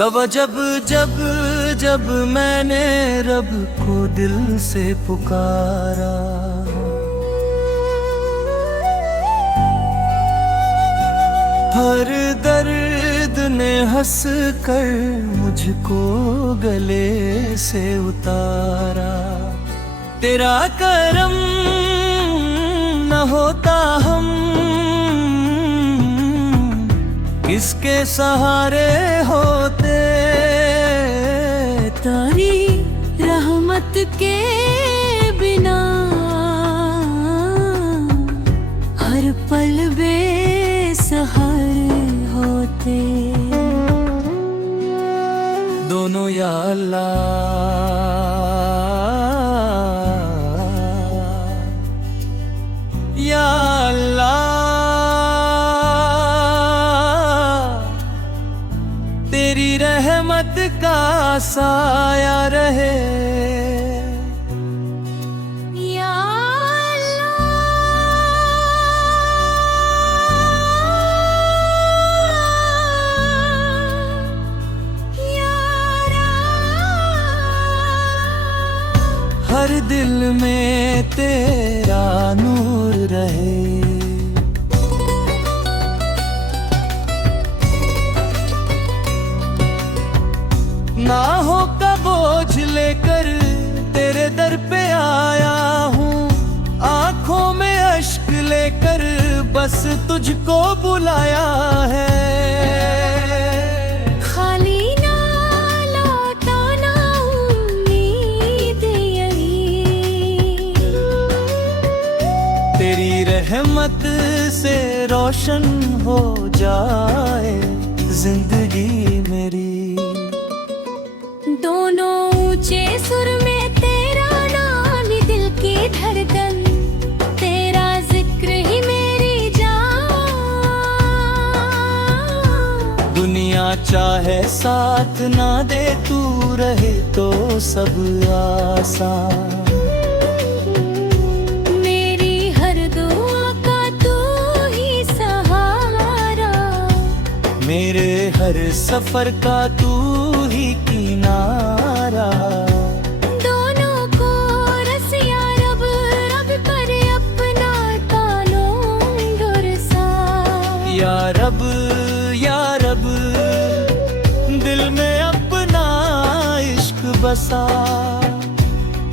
तब जब जब जब मैंने रब को दिल से पुकारा, हर दर्द ने हंस कर मुझको गले से उतारा। तेरा करम न होता हम किसके सहारे होते। तारी रहमत के बिना हर पल बेसहारे होते। दोनों या अल्लाह या अल्लाह, तेरी रहमत का साया रहे। या अल्लाह, या हर दिल में तेरा नूर रहे। ना हो का बोझ लेकर तेरे दर पे आया हूँ, आंखों में अश्क लेकर बस तुझको बुलाया है। खाली ना लौटाना उम्मीद यही, तेरी रहमत से रोशन हो जाए जिंदगी मेरी। दोनों ऊंचे सुर में तेरा नाम ही दिल की धड़कन, तेरा जिक्र ही मेरी जान। दुनिया चाहे साथ ना दे तू रहे तो सब आसान। मेरी हर दुआ का तू ही सहारा, मेरे हर सफर का तू ही किनारा। दोनों को रसिया रब रब पर अपना तालों दुरसा। या रब दिल में अपना इश्क बसा।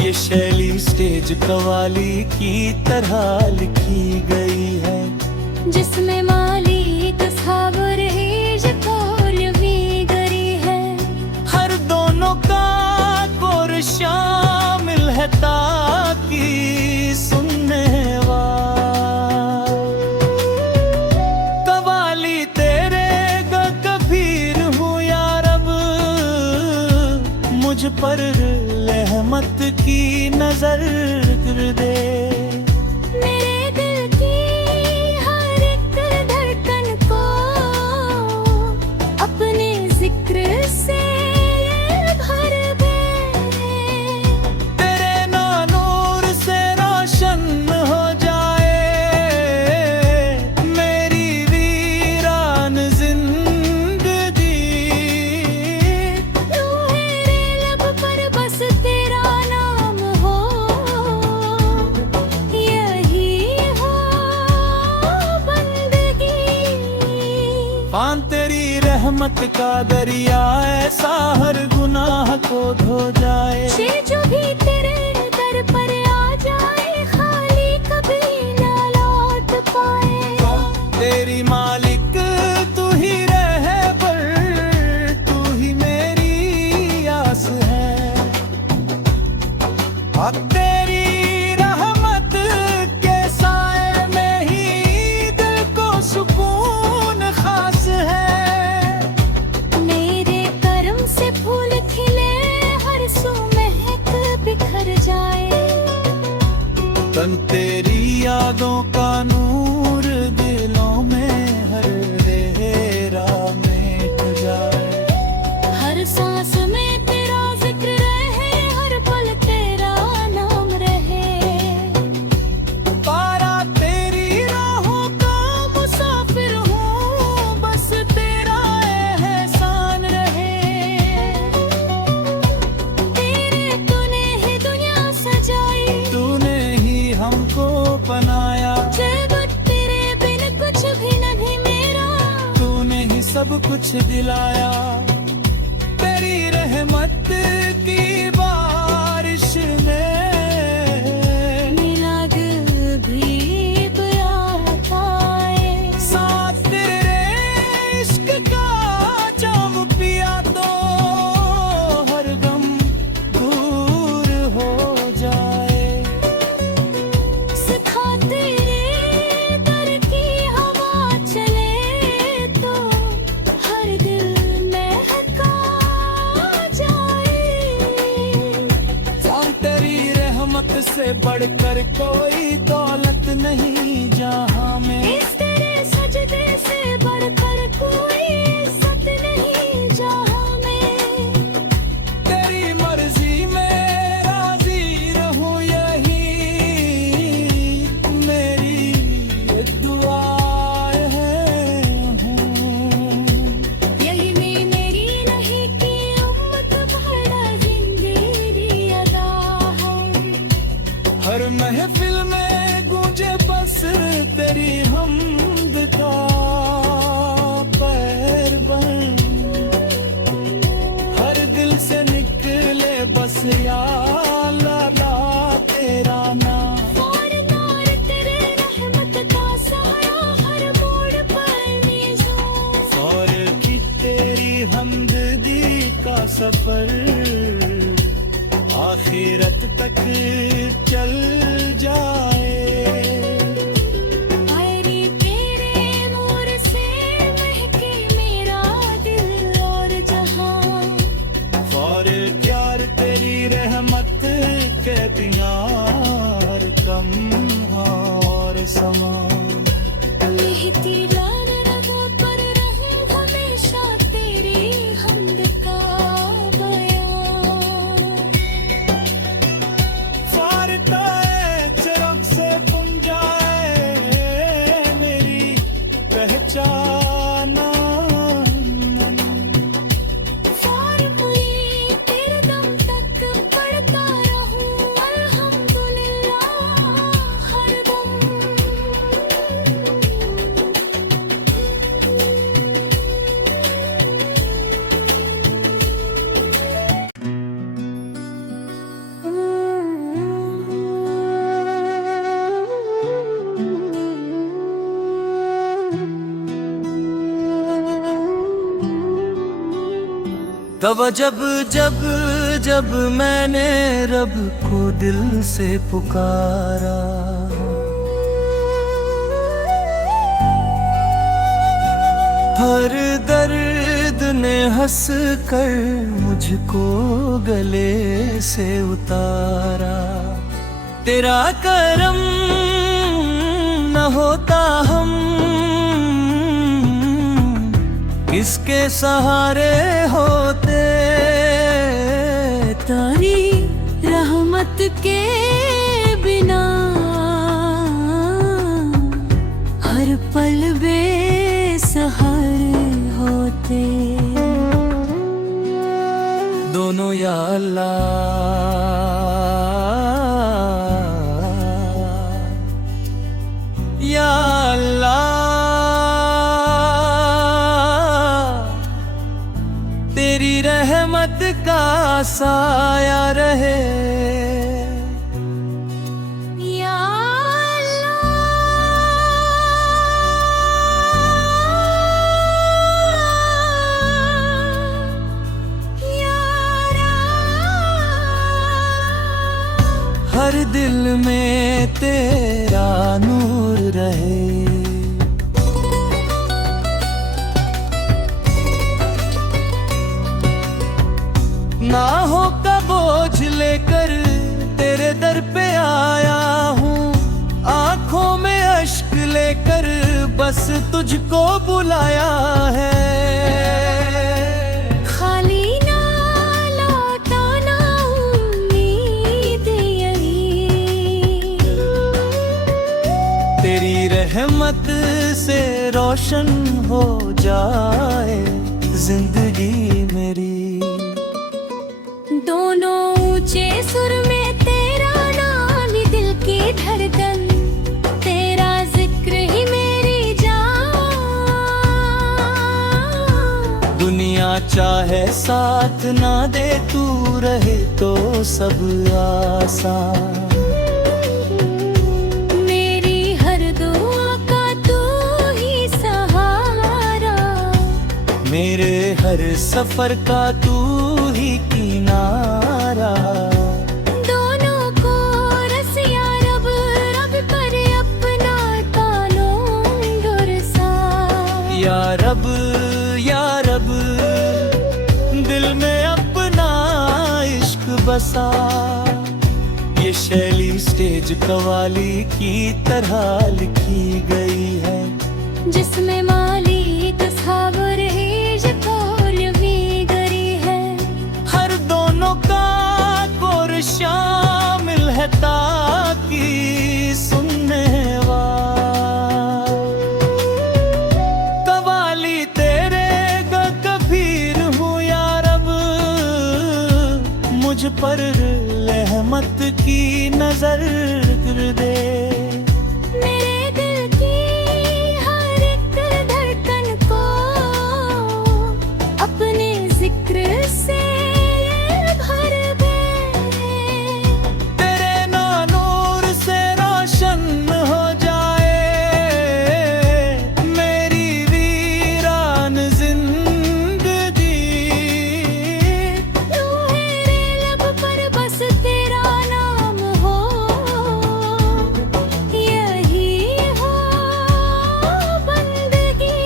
ये शैली स्टेज कवाली की तरह लिखी गई है, जिसमें मालिक साबर हिज कौल भी गरी है। हर दोनों का कोर शामिल है ताकि सुनने वाला। कवाली तेरे गफीर हूँ या रब, मुझ पर रहमत की नजर कर दे। मेरे दिल की हर एक धड़कन को अपने जिक्र से भर दे। तेरे नूर से रोशन हो जाए मेरी वीरान जिंदगी। मेरे लब पर बस तेरा नाम हो, यही हो बंदगी। पान तेरी रहमत का दरिया ऐसा हर गुनाह को धो जाए। से जो भी तेरे दर पर आ जाए खाली कभी ना लौट पाए। तेरी मालिक तू ही रहे पर तू ही मेरी आस है। अब तेरी रहमत के साए में ही दिल को सुकून खास है। मेरे करम से फूल खिले हर सू महक बिखर जाए। तन तेरी यादों का नूर दिलों में हर अंधेरा मिट जाए। हर सांस में तेरा जिक्र रहे, हर पल तेरा नाम रहे। पारा तेरी राहों का मुसाफिर हूँ, बस तेरा एहसान रहे। कुछ दिलाया। तेरी रहमत की बारिश में मेरा दिल भीग आता है। साथ तेरे इश्क का जाम पिया तो हर गम दूर हो जाए। सिखा तेरे दर की हवा चले तो हर दिल महका जाए। तेरी रहमत से बढ़कर कोई दौलत नहीं जहां में। इस तेरे सजदे से बढ़कर कोई इज्जत नहीं जहां में। तेरी मर्जी में राजी रहूं यही मेरी दुआ है। यही मेरी नहीं कि उम्मत भरा जिंदगी अदा है। हर महफिल में गूंजे बस तेरी हमद का पैर बन। हर दिल से निकले बस या अल्लाह तेरा नाम। और नार तेरे रहमत का सहारा हर मोड़ पर निज़ों। और की तेरी हमदर्दी का सफर आखिरत तक चल जाए। तेरी तेरे नूर से महके मेरा दिल और जहां। और प्यार तेरी रहमत के प्यार कम और समा। कहती लान रहा पर रहूं हमेशा तेरी हमद का बयां। चिरक से गुम जाए मेरी पहचाना। तेरे दम तक पढ़ता रहूं अल्हम्दुलिल्लाह हर दम। तब जब जब जब मैंने रब को दिल से पुकारा। हर दर्द ने हंस कर मुझको गले से उतारा। तेरा करम न होता हम किसके सहारे होते। तारी रहमत के बिना हर पल बेसहारे होते। दोनों या अल्लाह या अल्लाह। तेरी रहमत का साया रहे। या अल्लाह या हर दिल में तेरा नूर रहे। ना हो का बोझ लेकर तेरे दर पे आया हूँ। आंखों में अश्क लेकर बस तुझको बुलाया है। खाली ना लौटाना उम्मीद यही। तेरी रहमत से रोशन हो जाए जिंदगी मेरी। दोनों ऊंचे सुर में तेरा नाम ही दिल की धड़कन। तेरा जिक्र ही मेरी जान। चाहे साथ ना दे तू रहे तो सब आसान। मेरी हर दुआ का तू ही सहारा, मेरे हर सफर का तू ही किनारा। दोनों को रसिया रब रब पर अपना तालों दुरसा। या रब दिल में अपना इश्क बसा। ये शैली स्टेज कवाली की तरह लिखी गई है, जिसमें मालिक साबर हेज भी गरी है। हर दोनों का कोर शामिल है ताकि सुनने वाला। कवाली तेरे कबीर हूँ या रब, मुझ पर रहमत की नजर दे। मेरे दिल की हर एक धड़कन को अपने जिक्र से भर दे। तेरे नूर से रोशन हो जाए मेरी वीरान जिंदगी। तू मेरे लब पर बस तेरा नाम हो, यही हो बंदगी।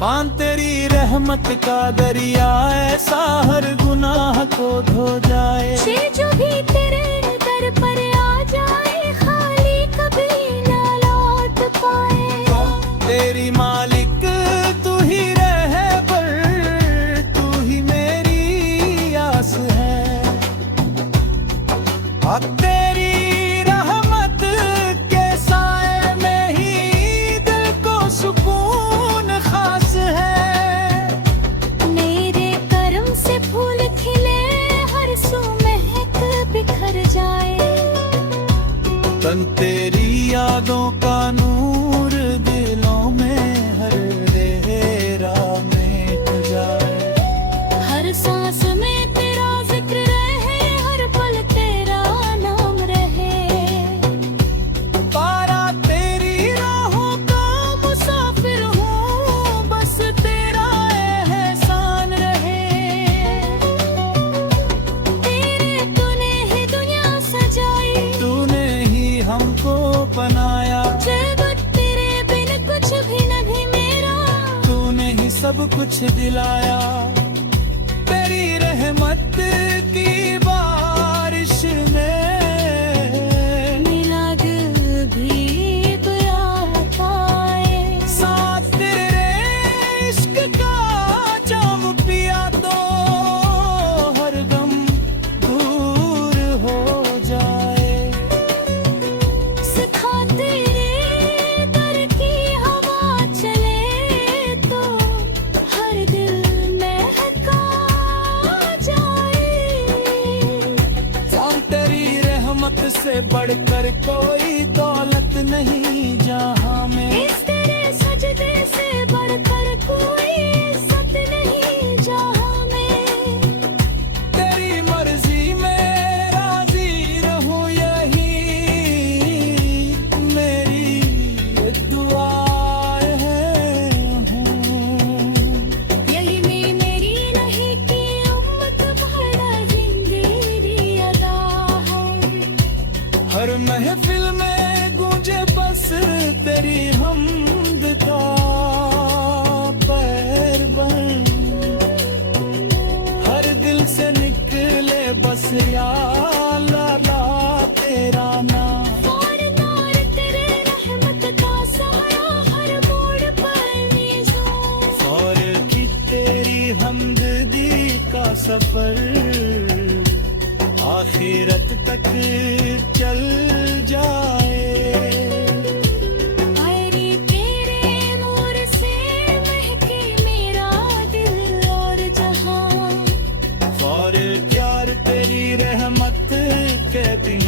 पान तेरी रहमत का दरिया ऐसा हर गुनाह को धो जाए। जो भी तेरे दर पर आ जाए खाली कभी ना लौट पाए। तेरी मालिक तू ही रहे पर तू ही मेरी आस है। अब तेरी रहमत के साए में ही दिल को सुकून खास है। मेरे कर्म से फूल खिले हर सू महक बिखर जाए। तन तेरी यादों का नूर दिलों में हर अंधेरा मिट जाए। हर सांस में तेरा जिक्र रहे, हर पल तेरा नाम रहे। पारा तेरी राहों का मुसाफिर हूँ, बस तेरा एहसान रहे। तेरे तूने ही दुनिया सजाई, तूने ही हमको बनाया। जगत तेरे बिन कुछ भी नहीं मेरा। तूने ही सब कुछ दिलाया। तेरी रहमत की बारिश में मिलाद भी आता है। साथ तेरे इश्क का जाम पिया तो हर गम दूर हो जाए। सिखा तेरे दर की हवा चले तो हर दिल महका जाए। जान तेरी रहमत से बढ़कर कोई दौलत नहीं जहां में। इस तेरे सजदे से बढ़कर कोई इज्जत नहीं जहां में। तेरी मर्जी में राजी रहूं यही मेरी दुआ है। यही मेरी नहीं कि उम्मत भरा जिंदगी अदा है। हर महफिल में गूंजे बस तेरी हमद का पैर बन। हर दिल से निकले बस या अल्लाह तेरा नाम। और नार तेरे रहमत का सहारा हर मोड़ पर निज़ों। और की तेरी हमदर्दी का सफर आखिरत तक चल जाए। मेरी तेरे नूर से महके मेरा दिल और जहां। और प्यार तेरी रहमत के बिन